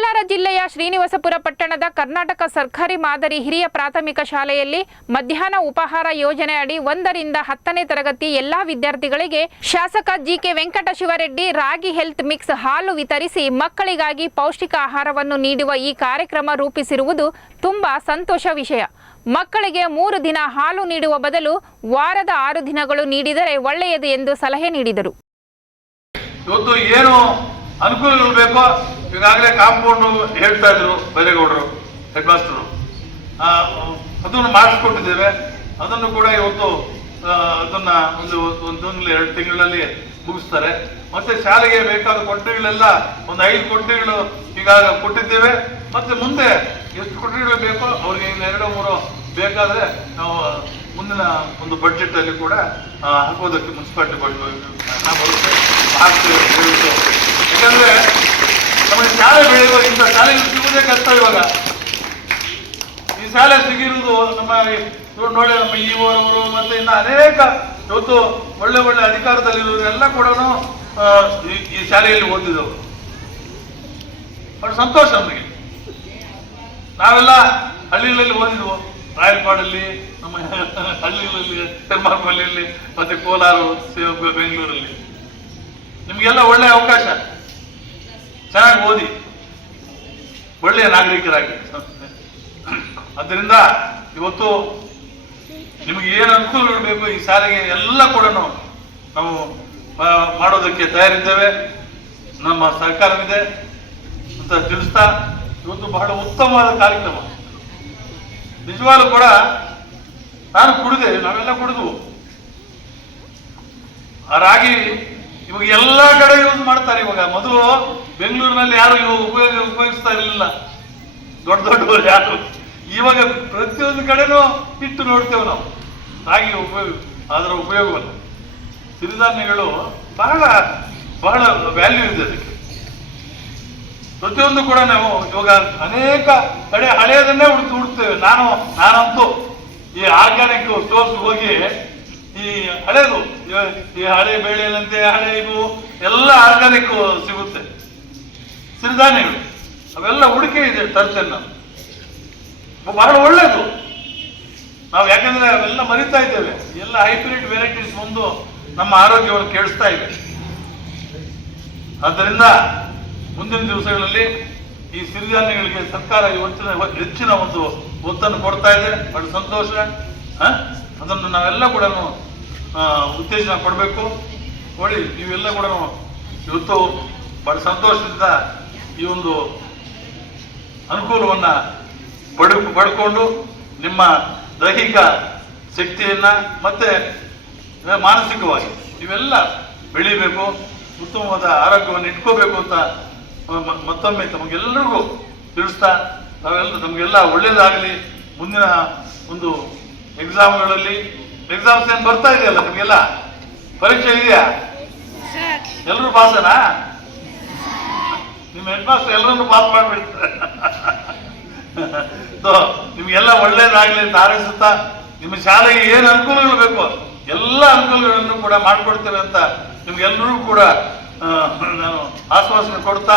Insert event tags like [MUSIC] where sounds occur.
ಕೋಲಾರ ಜಿಲ್ಲೆಯ ಶ್ರೀನಿವಾಸಪುರ ಪಟ್ಟಣದ ಕರ್ನಾಟಕ ಸರ್ಕಾರಿ ಮಾದರಿ ಹಿರಿಯ ಪ್ರಾಥಮಿಕ ಶಾಲೆಯಲ್ಲಿ ಮಧ್ಯಾಹ್ನ ಉಪಹಾರ ಯೋಜನೆ ಅಡಿ ಒಂದರಿಂದ ಹತ್ತನೇ ತರಗತಿ ಎಲ್ಲಾ ವಿದ್ಯಾರ್ಥಿಗಳಿಗೆ ಶಾಸಕ ಜಿಕೆ ವೆಂಕಟಶಿವರೆಡ್ಡಿ ರಾಗಿ ಹೆಲ್ತ್ ಮಿಕ್ಸ್ ಹಾಲು ವಿತರಿಸಿ ಮಕ್ಕಳಿಗಾಗಿ ಪೌಷ್ಟಿಕ ಆಹಾರವನ್ನು ನೀಡುವ ಈ ಕಾರ್ಯಕ್ರಮ ರೂಪಿಸಿರುವುದು ತುಂಬಾ ಸಂತೋಷ ವಿಷಯ. ಮಕ್ಕಳಿಗೆ ಮೂರು ದಿನ ಹಾಲು ನೀಡುವ ಬದಲು ವಾರದ ಆರು ದಿನಗಳು ನೀಡಿದರೆ ಒಳ್ಳೆಯದು ಎಂದು ಸಲಹೆ ನೀಡಿದರು. ಈಗಾಗಲೇ ಕಾಂಪೌಂಡ್ ಹೇಳ್ತಾ ಇದ್ರು ಬೈರೇಗೌಡರು ಹೆಡ್ ಮಾಸ್ಟರು ಅದನ್ನು ಮಾಡಿಸ್ಕೊಟ್ಟಿದ್ದೇವೆ. ಅದನ್ನು ಕೂಡ ಇವತ್ತು ಅದನ್ನ ಒಂದು ಒಂದು ಎರಡು ತಿಂಗಳಲ್ಲಿ ಮುಗಿಸ್ತಾರೆ. ಮತ್ತೆ ಶಾಲೆಗೆ ಬೇಕಾದ ಕೊಠಡಿಗಳೆಲ್ಲ ಒಂದು ಐದು ಕೊಠಡಿಗಳು ಈಗ ಕೊಟ್ಟಿದ್ದೇವೆ. ಮತ್ತೆ ಮುಂದೆ ಎಷ್ಟು ಕೊಠಡಿಗಳು ಬೇಕೋ ಅವ್ರಿಗೆ ಇನ್ನು ಎರಡು, ಮೂರು ಬೇಕಾದ್ರೆ ನಾವು ಮುಂದಿನ ಒಂದು ಬಡ್ಜೆಟ್ ಅಲ್ಲಿ ಕೂಡ ಹಾಕೋದಕ್ಕೆ ಮುನ್ಸಿಪಾಲಿಟಿ ಬರುತ್ತೆ ಆಗ್ತೇವೆ ಹೇಳ್ತೇವೆ. ಯಾಕಂದ್ರೆ ನಮಗೆ ಶಾಲೆ ಶಾಲೆಗಳು ಸಿಗುವುದೇ ಕಷ್ಟ ಇವಾಗ? ಈ ಶಾಲೆ ಸಿಗಿರುವುದು ನಮ್ಮ ನೋಡಿ ನಮ್ಮ ಈ ಓರವರು ಮತ್ತೆ ಇನ್ನು ಅನೇಕ ಇವತ್ತು ಒಳ್ಳೆ ಒಳ್ಳೆ ಅಧಿಕಾರದಲ್ಲಿರುವವರೆಲ್ಲ ಕೂಡ ಈ ಶಾಲೆಯಲ್ಲಿ ಓದಿದವರು. ಬಹಳ ಸಂತೋಷ ನಮಗೆ. ನಾವೆಲ್ಲ ಹಳ್ಳಿಗಳಲ್ಲಿ ಓದಿದ್ವು. ರಾಯಲ್ಪಾಡಲ್ಲಿ, ನಮ್ಮ ಹಳ್ಳಿಗಳಲ್ಲಿ ತಿರುಮಲಪಲ್ಲಿಯಲ್ಲಿ ಮತ್ತೆ ಕೋಲಾರ ಬೆಂಗಳೂರಲ್ಲಿ. ನಿಮಗೆಲ್ಲ ಒಳ್ಳೆ ಅವಕಾಶ. ಚೆನ್ನಾಗಿ ಓದಿ. ಒಳ್ಳೆಯ ನಾಗರಿಕರಾಗಿ. ಅದರಿಂದ ಇವತ್ತು ನಿಮಗೆ ಏನು ಅನುಕೂಲ ಬೇಕು ಈ ಸಾರಿಗೆ ಎಲ್ಲ ಕೂಡ ನಾವು ಮಾಡೋದಕ್ಕೆ ತಯಾರಿದ್ದೇವೆ. ನಮ್ಮ ಸಹಕಾರವಿದೆ ಅಂತ ತಿಳಿಸ್ತಾ ಇವತ್ತು ಬಹಳ ಉತ್ತಮವಾದ ಕಾರ್ಯಕ್ರಮ. ನಿಜವಾಗ್ಲೂ ಕೂಡ ನಾನು ಕುಡಿದೆ, ನಾವೆಲ್ಲ ಕುಡಿದ್ವು. ಆ ರಾಗಿ ಇವಾಗ ಎಲ್ಲಾ ಕಡೆ ಯೂಸ್ ಮಾಡ್ತಾರೆ ಇವಾಗ. ಮೊದಲು ಬೆಂಗಳೂರಿನಲ್ಲಿ ಯಾರು ಇವಾಗ ಉಪಯೋಗ ಉಪಯೋಗಿಸ್ತಾ ಇರಲಿಲ್ಲ. ದೊಡ್ಡ ದೊಡ್ಡವರು ಯಾರು? ಇವಾಗ ಪ್ರತಿಯೊಂದು ಕಡೆನೂ ಇಟ್ಟು ನೋಡ್ತೇವೆ ನಾವು. ಹಾಗೆ ಉಪಯೋಗ, ಅದರ ಉಪಯೋಗವನ್ನು ಸಿರಿಧಾನ್ಯಗಳು ಬಹಳ ಬಹಳ ವ್ಯಾಲ್ಯೂ ಇದೆ ಅದಕ್ಕೆ. ಪ್ರತಿಯೊಂದು ಕೂಡ ನಾವು ಇವಾಗ ಅನೇಕ ಕಡೆ ಹಳೆಯದನ್ನೇ ಹುಡುಕಿ ಹುಡುಕ್ತೇವೆ ನಾನು, ನಾನಂತೂ ಈ ಆರ್ಗ್ಯಾನಿಕ್ ಸ್ಟೋರ್ಸ್ ಹೋಗಿ ಈ ಹಳೆದು, ಈ ಹಳೆ ಬೇಳೆನಂತೆ ಹಳೆ ಇವು ಎಲ್ಲ ಆರ್ಗಾನಿಕ್ ಸಿಗುತ್ತೆ. ಸಿರಿಧಾನ್ಯಗಳು, ಅವೆಲ್ಲ ಹುಡುಕಿ ಇದೆ ತರ್ತೇನೆ ನಾವು. ಬಹಳ ಒಳ್ಳೇದು. ನಾವು ಯಾಕಂದ್ರೆ ಅವೆಲ್ಲ ಮರಿತಾ ಇದ್ದೇವೆ. ಎಲ್ಲ ಹೈಬ್ರಿಡ್ ವೆರೈಟೀಸ್ ಬಂದು ನಮ್ಮ ಆರೋಗ್ಯವನ್ನು ಕೆಡಿಸ್ತಾ ಇದೆ. ಆದ್ದರಿಂದ ಮುಂದಿನ ದಿವಸಗಳಲ್ಲಿ ಈ ಸಿರಿಧಾನ್ಯಗಳಿಗೆ ಸರ್ಕಾರ ಇವತ್ತಿನ ಹೆಚ್ಚಿನ ಒಂದು ಒತ್ತನ್ನು ಕೊಡ್ತಾ ಇದೆ. ಬಹಳ ಸಂತೋಷ? ಅದನ್ನು ನಾವೆಲ್ಲ ಕೂಡ ಉತ್ತೇಜನ ಕೊಡಬೇಕು. ನೋಡಿ ನೀವೆಲ್ಲ ಕೂಡ ಇವತ್ತು ಬಹಳ ಸಂತೋಷದಿಂದ ಈ ಒಂದು ಅನುಕೂಲವನ್ನು ಪಡ, ಪಡ್ಕೊಂಡು ನಿಮ್ಮ ದೈಹಿಕ ಶಕ್ತಿಯನ್ನು ಮತ್ತೆ ಮಾನಸಿಕವಾಗಿ ಇವೆಲ್ಲ ಬೆಳಿಬೇಕು, ಉತ್ತಮವಾದ ಆರೋಗ್ಯವನ್ನು ಇಟ್ಕೋಬೇಕು ಅಂತ ಮತ್ತೊಮ್ಮೆ ತಮಗೆಲ್ಲರಿಗೂ ತಿಳಿಸ್ತಾ ನಾವೆಲ್ಲ, ನಮಗೆಲ್ಲ ಒಳ್ಳೆಯದಾಗಲಿ ಮುಂದಿನ ಒಂದು ಎಕ್ಸಾಮ್ಗಳಲ್ಲಿ ಎಕ್ಸಾಮ್ಸ್ ಏನು ಬರ್ತಾ ಇದೆಯಲ್ಲ ನಿಮಗೆಲ್ಲ? ಪರೀಕ್ಷೆ ಇದೆಯಾ? ಎಲ್ಲರೂ ಪಾಸನಾ? ನಿಮ್ಮ ಹೆಡ್ ಮಾಸ್ಟರ್ ಎಲ್ಲರನ್ನು ಪಾಸ್ ಮಾಡಿಬಿಡ್ತಾರೆ. [LAUGHS] ನಿಮ್ಗೆಲ್ಲ ಒಳ್ಳೇದಾಗ್ಲಿ ಅಂತ ಹಾರೈಸುತ್ತಾ ನಿಮ್ಮ ಶಾಲೆಗೆ ಏನು ಅನುಕೂಲಗಳು ಬೇಕು ಎಲ್ಲ ಅನುಕೂಲಗಳನ್ನು ಕೂಡ ಮಾಡಿಕೊಡ್ತೇವೆ ಅಂತ ನಿಮ್ಗೆಲ್ಲರೂ ಕೂಡ ನಾನು ಆಶ್ವಾಸನೆ ಕೊಡ್ತಾ